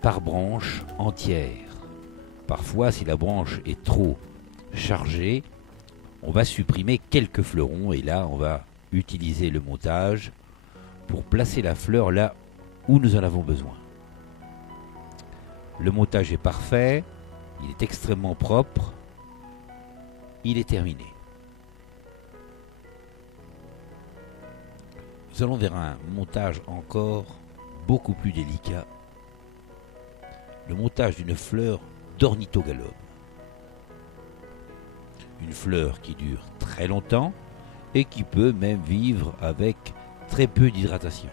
par branche entière. Parfois, si la branche est trop chargée, on va supprimer quelques fleurons et là, on va utiliser le montage pour placer la fleur là où nous en avons besoin. Le montage est parfait, il est extrêmement propre, il est terminé. Nous allons vers un montage encore beaucoup plus délicat, le montage d'une fleur d'Ornithogalum. Une fleur qui dure très longtemps et qui peut même vivre avec très peu d'hydratation.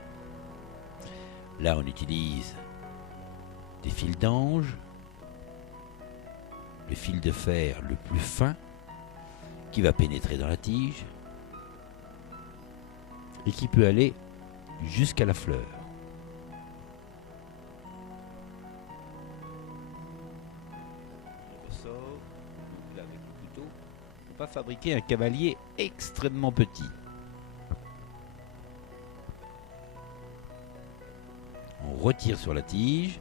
Là, on utilise des fils d'ange, le fil de fer le plus fin qui va pénétrer dans la tige et qui peut aller jusqu'à la fleur. On ressort, là avec le couteau, on va fabriquer un cavalier extrêmement petit. On retire sur la tige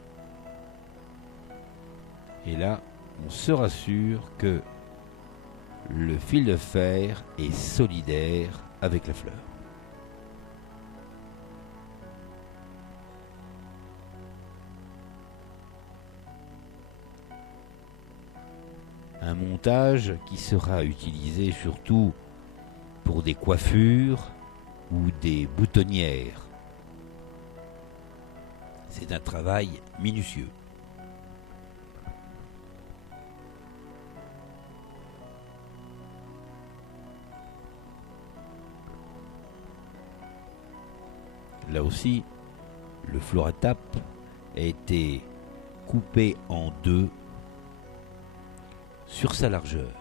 et là on se rassure que le fil de fer est solidaire avec la fleur. Un montage qui sera utilisé surtout pour des coiffures ou des boutonnières. C'est un travail minutieux. Là aussi, le Floratap a été coupé en deux sur sa largeur.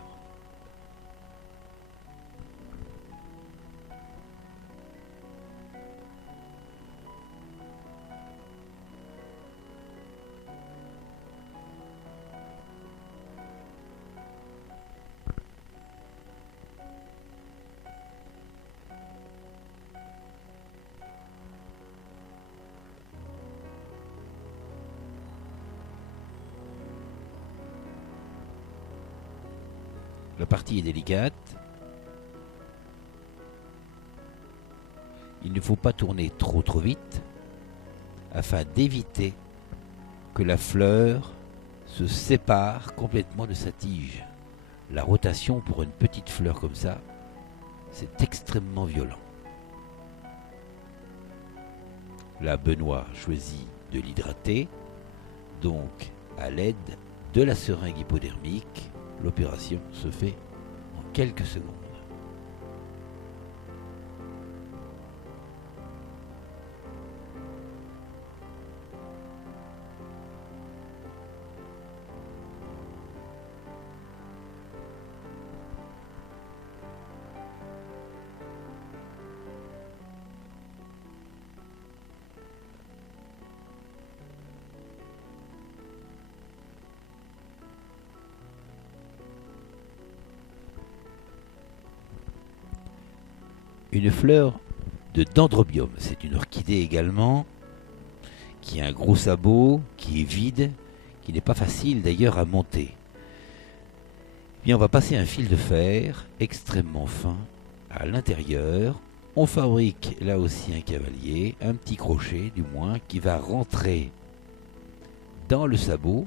La partie est délicate. Il ne faut pas tourner trop vite afin d'éviter que la fleur se sépare complètement de sa tige. La rotation pour une petite fleur comme ça, c'est extrêmement violent. Là, Benoît choisit de l'hydrater, donc à l'aide de la seringue hypodermique, l'opération se fait en quelques secondes. Une fleur de dendrobium, c'est une orchidée également, qui a un gros sabot, qui est vide, qui n'est pas facile d'ailleurs à monter. Puis on va passer un fil de fer extrêmement fin à l'intérieur. On fabrique là aussi un cavalier, un petit crochet du moins, qui va rentrer dans le sabot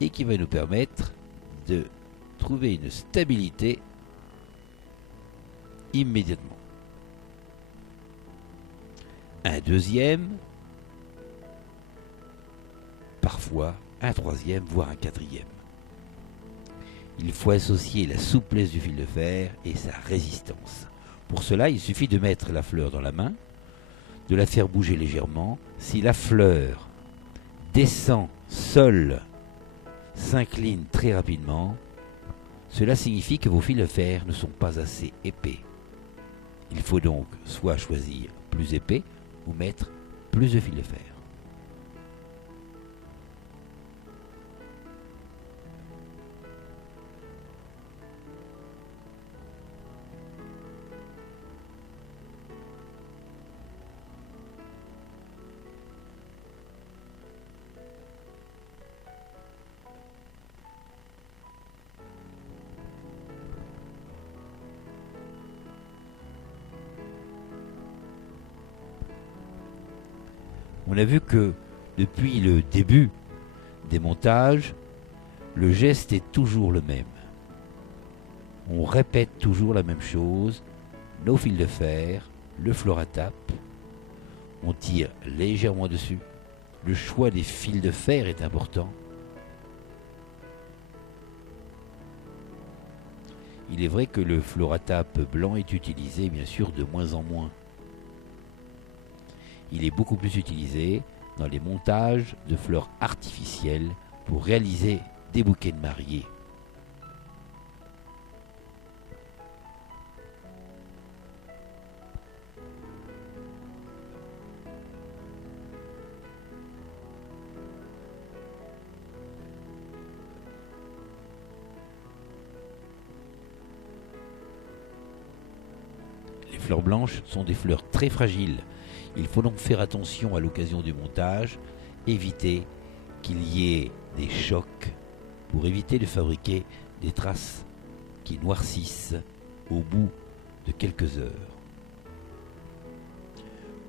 et qui va nous permettre de trouver une stabilité immédiatement. Un deuxième, parfois un troisième, voire un quatrième. Il faut associer la souplesse du fil de fer et sa résistance. Pour cela, il suffit de mettre la fleur dans la main, de la faire bouger légèrement. Si la fleur descend seule, s'incline très rapidement, cela signifie que vos fils de fer ne sont pas assez épais. Il faut donc soit choisir plus épais ou mettre plus de fil de fer. On a vu que depuis le début des montages, le geste est toujours le même. On répète toujours la même chose, nos fils de fer, le Floratap, on tire légèrement dessus. Le choix des fils de fer est important. Il est vrai que le Floratap blanc est utilisé bien sûr de moins en moins. Il est beaucoup plus utilisé dans les montages de fleurs artificielles pour réaliser des bouquets de mariés. Les fleurs blanches sont des fleurs très fragiles. Il faut donc faire attention à l'occasion du montage, éviter qu'il y ait des chocs pour éviter de fabriquer des traces qui noircissent au bout de quelques heures.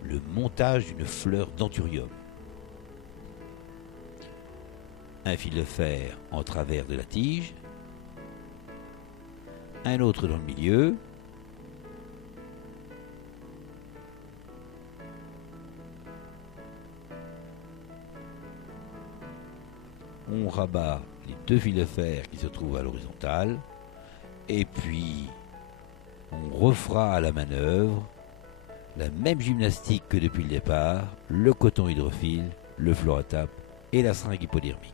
Le montage d'une fleur d'anthurium. Un fil de fer en travers de la tige, un autre dans le milieu, on rabat les deux fils de fer qui se trouvent à l'horizontale et puis on refera à la manœuvre la même gymnastique que depuis le départ, le coton hydrophile, le Floratap et la seringue hypodermique.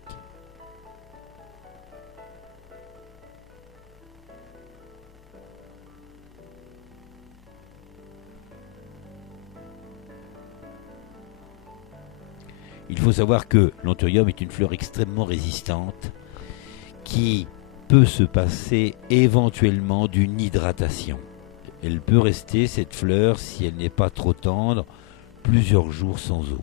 Il faut savoir que l'anthurium est une fleur extrêmement résistante qui peut se passer éventuellement d'une hydratation. Elle peut rester, cette fleur, si elle n'est pas trop tendre, plusieurs jours sans eau.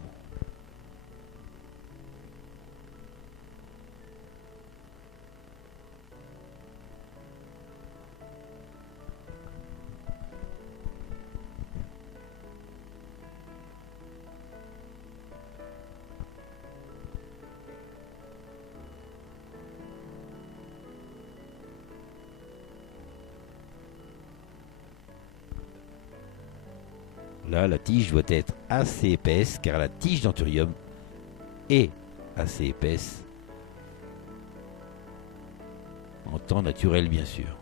Là, la tige doit être assez épaisse, car la tige d'anthurium est assez épaisse, en temps naturel bien sûr.